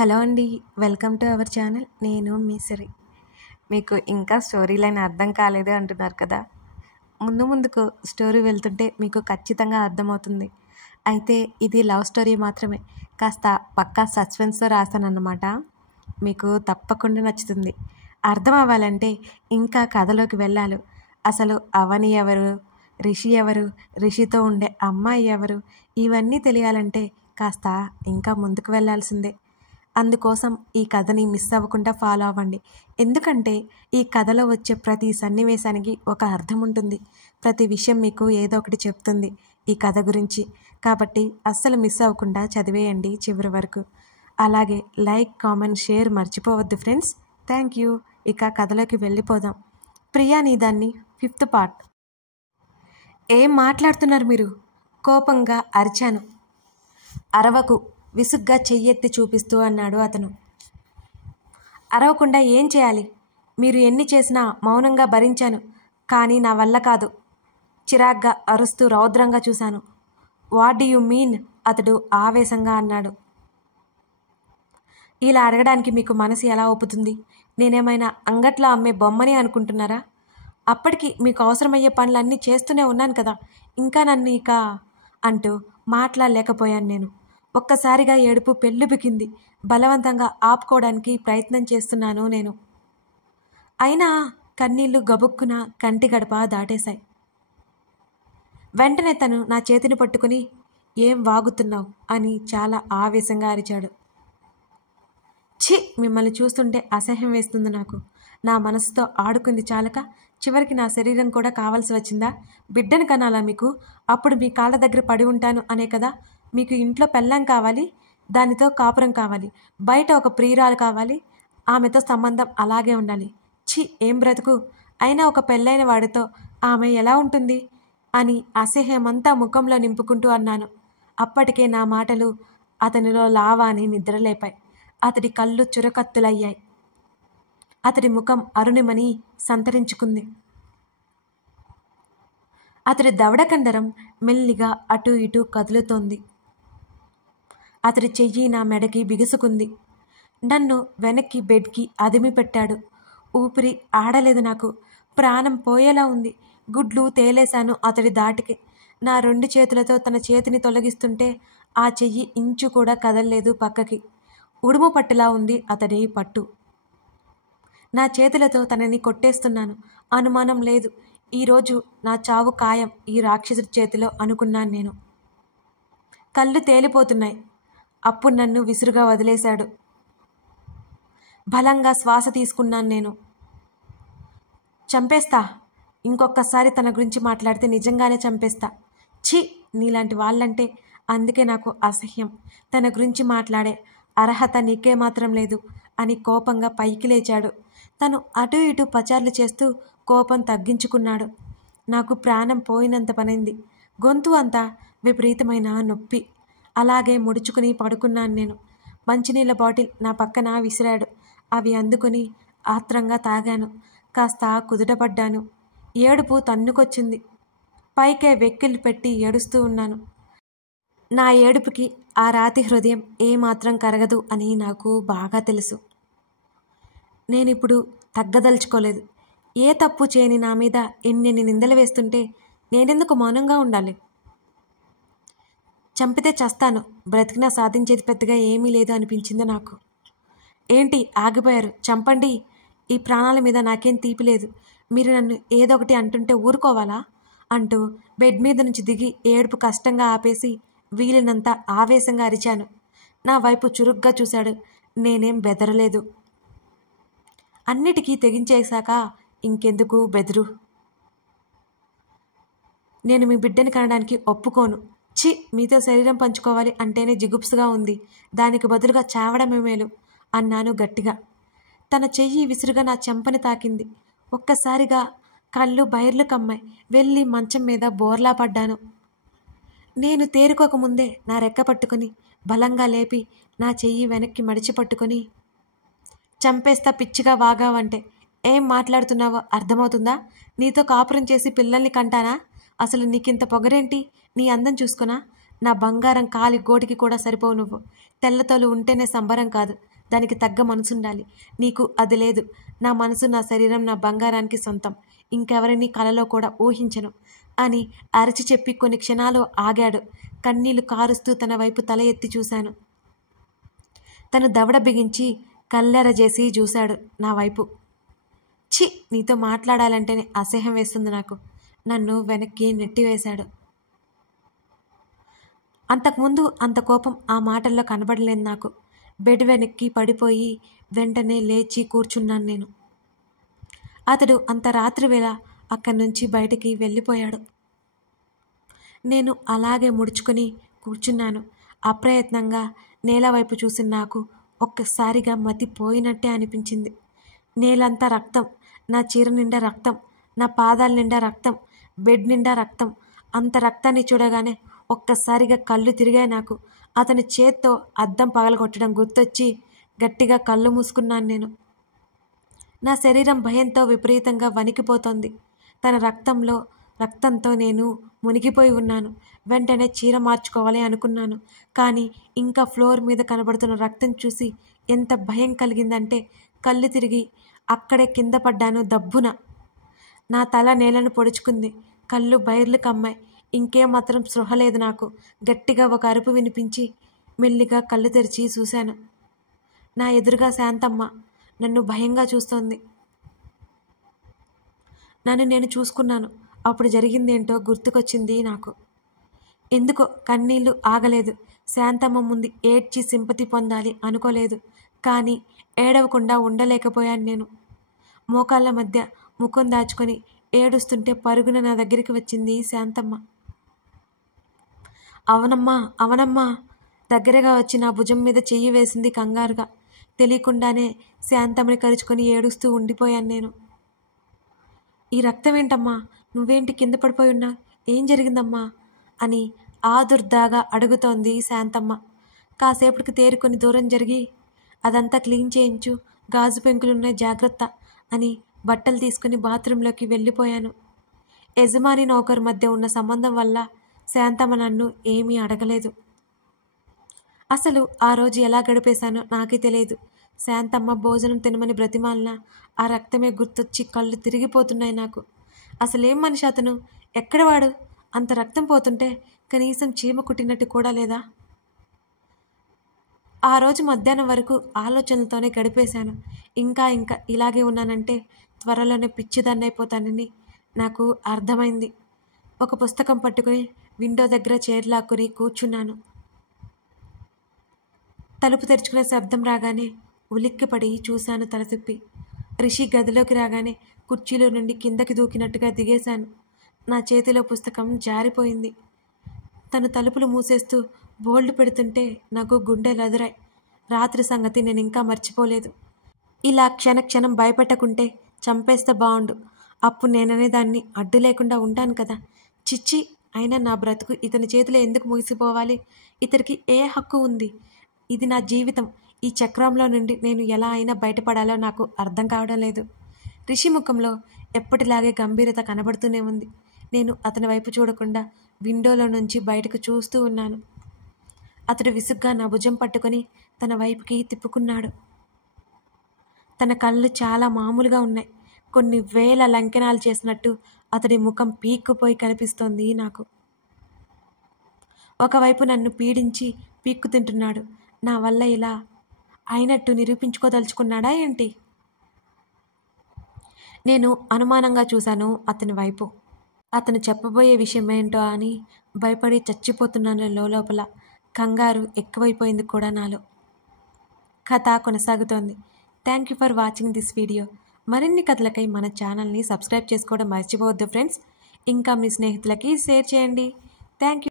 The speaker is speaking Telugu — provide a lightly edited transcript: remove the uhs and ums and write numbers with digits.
హలో అండి. Welcome to our channel. నేను మీ సిరి. మీకు ఇంకా స్టోరీ లైన్ అర్థం కాలేదు అంటున్నారు కదా. ముందుకు స్టోరీ వెళ్తుంటే మీకు ఖచ్చితంగా అర్థమవుతుంది. అయితే ఇది లవ్ స్టోరీ మాత్రమే, కాస్త పక్కా సస్పెన్స్తో రాశానన్నమాట. మీకు తప్పకుండా నచ్చుతుంది. అర్థం అవ్వాలంటే ఇంకా కథలోకి వెళ్ళాలి. అసలు అవని ఎవరు, రిషి ఎవరు, రిషితో ఉండే అమ్మాయి ఎవరు, ఇవన్నీ తెలియాలంటే కాస్త ఇంకా ముందుకు వెళ్ళాల్సిందే. అందుకోసం ఈ కథని మిస్ అవ్వకుండా ఫాలో అవ్వండి. ఎందుకంటే ఈ కథలో వచ్చే ప్రతి సన్నివేశానికి ఒక అర్థం ఉంటుంది. ప్రతి విషయం మీకు ఏదో ఒకటి చెప్తుంది ఈ కథ గురించి. కాబట్టి అస్సలు మిస్ అవ్వకుండా చదివేయండి చివరి వరకు. అలాగే లైక్, కామెంట్, షేర్ మర్చిపోవద్దు ఫ్రెండ్స్. Thank you. ఇక కథలోకి వెళ్ళిపోదాం. ప్రియా నీదాన్ని 5th పార్ట్. ఏం మాట్లాడుతున్నారు మీరు? కోపంగా అరిచాను. అరవకు, విసుగ్గా చెయ్యెత్తి చూపిస్తూ అన్నాడు అతను. అరవకుండా ఏం చేయాలి? మీరు ఎన్ని చేసినా మౌనంగా భరించాను, కానీ నా వల్ల కాదు. చిరాగ్గా అరుస్తూ రౌద్రంగా చూశాను. What do you mean? అతడు ఆవేశంగా అన్నాడు. ఇలా అడగడానికి మీకు మనసు ఎలా ఒప్పుతుంది? నేనేమైనా అంగట్లో అమ్మే బొమ్మని అనుకుంటున్నారా? అప్పటికి మీకు అవసరమయ్యే పనులన్నీ చేస్తూనే ఉన్నాను కదా, ఇంకా నన్ను ఇక అంటూ మాట్లాడలేకపోయాను నేను. ఒక్కసారిగా ఏడుపు పెళ్ళుబికింది. బలవంతంగా ఆపుకోవడానికి ప్రయత్నం చేస్తున్నాను నేను. అయినా కన్నీళ్లు గబుక్కున కంటి గడప దాటేశాయి. వెంటనే తను నా చేతిని పట్టుకుని, ఏం వాగుతున్నావు అని చాలా ఆవేశంగా అరిచాడు. ఛీ, మిమ్మల్ని చూస్తుంటే అసహ్యం వేస్తుంది నాకు. నా మనసుతో ఆడుకుంది చాలక చివరికి నా శరీరం కూడా కావాల్సి వచ్చిందా? బిడ్డను కనాలా మీకు? అప్పుడు మీ కాళ్ళ దగ్గర పడి ఉంటాను అనే కదా. మీకు ఇంట్లో పెళ్ళాం కావాలి, దానితో కాపురం కావాలి, బయట ఒక ప్రియురాలు కావాలి, ఆమెతో సంబంధం అలాగే ఉండాలి. ఛీ, ఏం బ్రతుకు! అయినా ఒక పెళ్ళైన వాడితో ఆమె ఎలా ఉంటుంది అని అసహ్యమంతా ముఖంలో నింపుకుంటూ అన్నాను. అప్పటికే నా మాటలు అతనిలో లావాని నిద్రలేపాయి. అతడి కళ్ళు చురకత్తులయ్యాయి. అతడి ముఖం అరుణిమని సంతరించుకుంది. అతడి దవడకండరం మెల్లిగా అటూ ఇటూ కదులుతోంది. అతడి చెయ్యి నా మెడకి బిగుసుకుంది. నన్ను వెనక్కి బెడ్కి అదిమి పెట్టాడు. ఊపిరి ఆడలేదు నాకు. ప్రాణం పోయేలా ఉంది. గుడ్లు తేలేశాను అతడి దాటికి. నా 2 చేతులతో తన చేతిని తొలగిస్తుంటే ఆ చెయ్యి ఇంచు కూడా కదల్లేదు పక్కకి. ఉడుము పట్టులా ఉంది అతడి పట్టు. నా చేతులతో తనని కొట్టేస్తున్నాను. అనుమానం లేదు, ఈరోజు నా చావు ఖాయం ఈ రాక్షసుడి చేతిలో అనుకున్నాను నేను. కళ్ళు తేలిపోతున్నాయి. అప్పుడు నన్ను విసురుగా వదిలేశాడు. బలంగా శ్వాస తీసుకున్నాను నేను. చంపేస్తా. ఇంకొకసారి తన గురించి మాట్లాడితే నిజంగానే చంపేస్తా. ఛీ, నీలాంటి వాళ్ళంటే అందుకే నాకు అసహ్యం. తన గురించి మాట్లాడే అర్హత నీకే మాత్రం లేదు అని కోపంగా పైకి లేచాడు. తను అటు ఇటు పచార్లు చేస్తూ కోపం తగ్గించుకున్నాడు. నాకు ప్రాణం పోయినంత పనైంది. గొంతు అంతా విపరీతమైన నొప్పి. అలాగే ముడుచుకుని పడుకున్నాను నేను. మంచినీళ్ళ బాటిల్ నా పక్కన విసిరాడు. అవి అందుకుని ఆత్రంగా తాగాను. కాస్త కుదుటపడ్డాను. ఏడుపు తన్నుకొచ్చింది. పైకే వెక్కిళ్ళు పెట్టి ఏడుస్తూ ఉన్నాను. నా ఏడుపుకి ఆ రాతి హృదయం ఏమాత్రం కరగదు అని నాకు బాగా తెలుసు. నేనిప్పుడు తగ్గదలుచుకోలేదు. ఏ తప్పు చేయని నా మీద ఎన్నెన్ని నిందలు వేస్తుంటే నేనెందుకు మౌనంగా ఉండాలి? చంపితే చస్తాను, బ్రతికినా సాధించేది పెద్దగా ఏమీ లేదు అనిపించింది నాకు. ఏంటి ఆగిపోయారు? చంపండి. ఈ ప్రాణాల మీద నాకేం తీపి లేదు. మీరు నన్ను ఏదో ఒకటి అంటుంటే ఊరుకోవాలా అంటూ బెడ్ మీద నుంచి దిగి ఏడుపు కష్టంగా ఆపేసి వీలినంత ఆవేశంగా అరిచాను. నా వైపు చురుగ్గా చూశాడు. నేనేం బెదరలేదు. అన్నిటికీ తెగించేశాక ఇంకెందుకు బెదురు? నేను మీ బిడ్డని కనడానికి ఒప్పుకోను. ఛీ, మీతో శరీరం పంచుకోవాలి అంటేనే జిగుప్సుగా ఉంది. దానికి బదులుగా చావడమే మేలు అన్నాను గట్టిగా. తన చెయ్యి విసురుగా నా చెంపని తాకింది. ఒక్కసారిగా కళ్ళు బైర్లు కమ్మాయి. వెళ్ళి మంచం మీద బోర్లా పడ్డాను. నేను తేరుకోకముందే నా రెక్క పట్టుకుని బలంగా లేపి నా చెయ్యి వెనక్కి మడిచి పట్టుకొని, చంపేస్తా పిచ్చిగా వాగావంటే. ఏం మాట్లాడుతున్నావో అర్థమవుతుందా? నీతో కాపురం చేసి పిల్లల్ని కంటానా? అసలు నీకింత పొగరేంటి? నీ అందం చూసుకున్నా? నా బంగారం కాలి గోటికి కూడా సరిపోవు నువ్వు. తెల్లతోలు ఉంటేనే సంబరం కాదు, దానికి తగ్గ మనసుండాలి. నీకు అది లేదు. నా మనసు, నా శరీరం నా బంగారానికి సొంతం. ఇంకెవరిని కలలో కూడా ఊహించను అని అరిచి చెప్పి కొన్ని క్షణాలు ఆగాడు. కన్నీళ్లు కారుస్తూ తన వైపు తల ఎత్తి చూశాను. తను దవడ బిగించి కల్లెరజేసి చూశాడు నా వైపు. ఛీ, నీతో మాట్లాడాలంటేనే అసహ్యం వేస్తుంది నాకు. నన్ను వెనక్కి నెట్టివేశాడు. అంతకుముందు అంత కోపం ఆ మాటల్లో కనబడలేదు నాకు. బెడ్ వెనక్కి పడిపోయి వెంటనే లేచి కూర్చున్నాను నేను. అతడు అంత రాత్రి వేళ అక్కడి నుంచి బయటికి వెళ్ళిపోయాడు. నేను అలాగే ముడుచుకొని కూర్చున్నాను. అప్రయత్నంగా నేల వైపు చూసిన నాకు ఒక్కసారిగా మతిపోయినట్టే అనిపించింది. నేలంతా రక్తం, నా చీర నిండా రక్తం, నా పాదాల నిండా రక్తం, బెడ్ నిండా రక్తం. అంత రక్తాన్ని చూడగానే ఒక్కసారిగా కళ్ళు తిరిగాయి నాకు. అతని చేత్తో అద్దం పగలగొట్టడం గుర్తొచ్చి గట్టిగా కళ్ళు మూసుకున్నాను నేను. నా శరీరం భయంతో విపరీతంగా వణికిపోతోంది. తన రక్తంతో నేను మునిగిపోయి ఉన్నాను. వెంటనే చీర మార్చుకోవాలి అనుకున్నాను. కానీ ఇంకా ఫ్లోర్ మీద కనబడుతున్న రక్తం చూసి ఎంత భయం కలిగిందంటే కళ్ళు తిరిగి అక్కడే కింద పడ్డాను దబ్బున. నా తల నేలను పొడుచుకుంది. కళ్ళు బైర్లు కమ్మాయి. ఇంకేమాత్రం స్పృహ లేదు నాకు. గట్టిగా ఒక అరుపు వినిపించి మెల్లిగా కళ్ళు తెరిచి చూశాను. నా ఎదురుగా శాంతమ్మ నన్ను భయంగా చూస్తోంది. నన్ను నేను చూసుకున్నాను. అప్పుడు జరిగిందేంటో గుర్తుకొచ్చింది నాకు. ఎందుకో కన్నీళ్లు ఆగలేదు. శాంతమ్మ ముందు ఏడ్చి సింపతి పొందాలి అనుకోలేదు. కానీ ఏడవకుండా ఉండలేకపోయాను నేను. మోకాళ్ళ మధ్య ముఖం దాచుకొని ఏడుస్తుంటే పరుగున నా దగ్గరికి వచ్చింది శాంతమ్మ. అవనమ్మా అవనమ్మా దగ్గరగా వచ్చి నా భుజం మీద చెయ్యి వేసింది కంగారుగా. తెలియకుండానే శాంతమ్మని కరుచుకొని ఏడుస్తూ ఉండిపోయాను నేను. ఈ రక్తం ఏంటమ్మా? నువ్వేంటి కింద పడిపోయి ఉన్నా? ఏం జరిగిందమ్మా అని ఆదుర్దాగా అడుగుతోంది శాంతమ్మ. కాసేపటికి తేరుకొని దూరం జరిగి అదంతా క్లీన్ చేయించు, గాజు పెంకులున్నాయి జాగ్రత్త అని బట్టలు తీసుకుని బాత్రూంలోకి వెళ్ళిపోయాను. యజమాని నౌకరు మధ్య ఉన్న సంబంధం వల్ల శాంతమ్మ నన్ను ఏమీ అడగలేదు. అసలు ఆ రోజు ఎలా గడిపేశానో నాకే తెలియదు. శాంతమ్మ భోజనం తినమని బ్రతిమాలినా ఆ రక్తమే గుర్తొచ్చి కళ్ళు తిరిగిపోతున్నాయి నాకు. అసలేం మనిషి అతను? ఎక్కడవాడు? అంత రక్తం పోతుంటే కనీసం చీమ కుట్టినట్టు కూడా లేదా? ఆ రోజు మధ్యాహ్నం వరకు ఆలోచనలతోనే గడిపేశాను. ఇంకా ఇలాగే ఉన్నానంటే త్వరలోనే పిచ్చిదాన్నైపోతానని నాకు అర్థమైంది. ఒక పుస్తకం పట్టుకుని విండో దగ్గర చైర్లాక్కుని కూర్చున్నాను. తలుపు తెరుచుకునే శబ్దం రాగానే ఉలిక్కిపడి చూశాను తల తిప్పి. రిషి గదిలోకి రాగానే కుర్చీలో నుండి కిందకి దూకినట్టుగా దిగేశాను. నా చేతిలో పుస్తకం జారిపోయింది. తను తలుపులు మూసేస్తూ బోల్డ్ పెడుతుంటే నాకు గుండెలు అదిరాయి. రాత్రి సంగతి నేను ఇంకా మర్చిపోలేదు. ఇలా క్షణక్షణం భయపెట్టకుంటే చంపేస్తే బాగుండు. అప్పుడు నేననేదాన్ని అడ్డు లేకుండా ఉంటాను కదా. చిచ్చి, అయినా నా బ్రతుకు ఇతని చేతిలో ఎందుకు ముగిసిపోవాలి? ఇతనికి ఏ హక్కు ఉంది? ఇది నా జీవితం. ఈ చక్రంలో నుండి నేను ఎలా అయినా బయటపడాలో నాకు అర్థం కావడం లేదు. రిషి ముఖంలో ఎప్పటిలాగే గంభీరత కనబడుతూనే ఉంది. నేను అతని వైపు చూడకుండా విండోలో నుంచి బయటకు చూస్తూ ఉన్నాను. అతడు విసుగ్గా నా భుజం పట్టుకొని తన వైపుకి తిప్పుకున్నాడు. తన కళ్ళు చాలా మామూలుగా ఉన్నాయి. కొన్ని వేల లంకెనాలు చేసినట్టు అతడి ముఖం పీక్కుపోయి కనిపిస్తోంది నాకు. ఒకవైపు నన్ను పీడించి పీక్కు తింటున్నాడు. నా వల్ల ఇలా అయినట్టు నిరూపించుకోదలుచుకున్నాడా ఏంటి? నేను అనుమానంగా చూశాను అతని వైపు. అతను చెప్పబోయే విషయం ఏంటో అని భయపడి చచ్చిపోతున్నాను లోపల. కంగారు ఎక్కువైపోయింది కూడా నాలో. కథ కొనసాగుతోంది. Thank you for watching this video. మరిన్ని కథలకై మన ఛానల్ని సబ్స్క్రైబ్ చేసుకోవడం మర్చిపోవద్దు ఫ్రెండ్స్. ఇంకా మీ స్నేహితులకి షేర్ చేయండి. Thank you.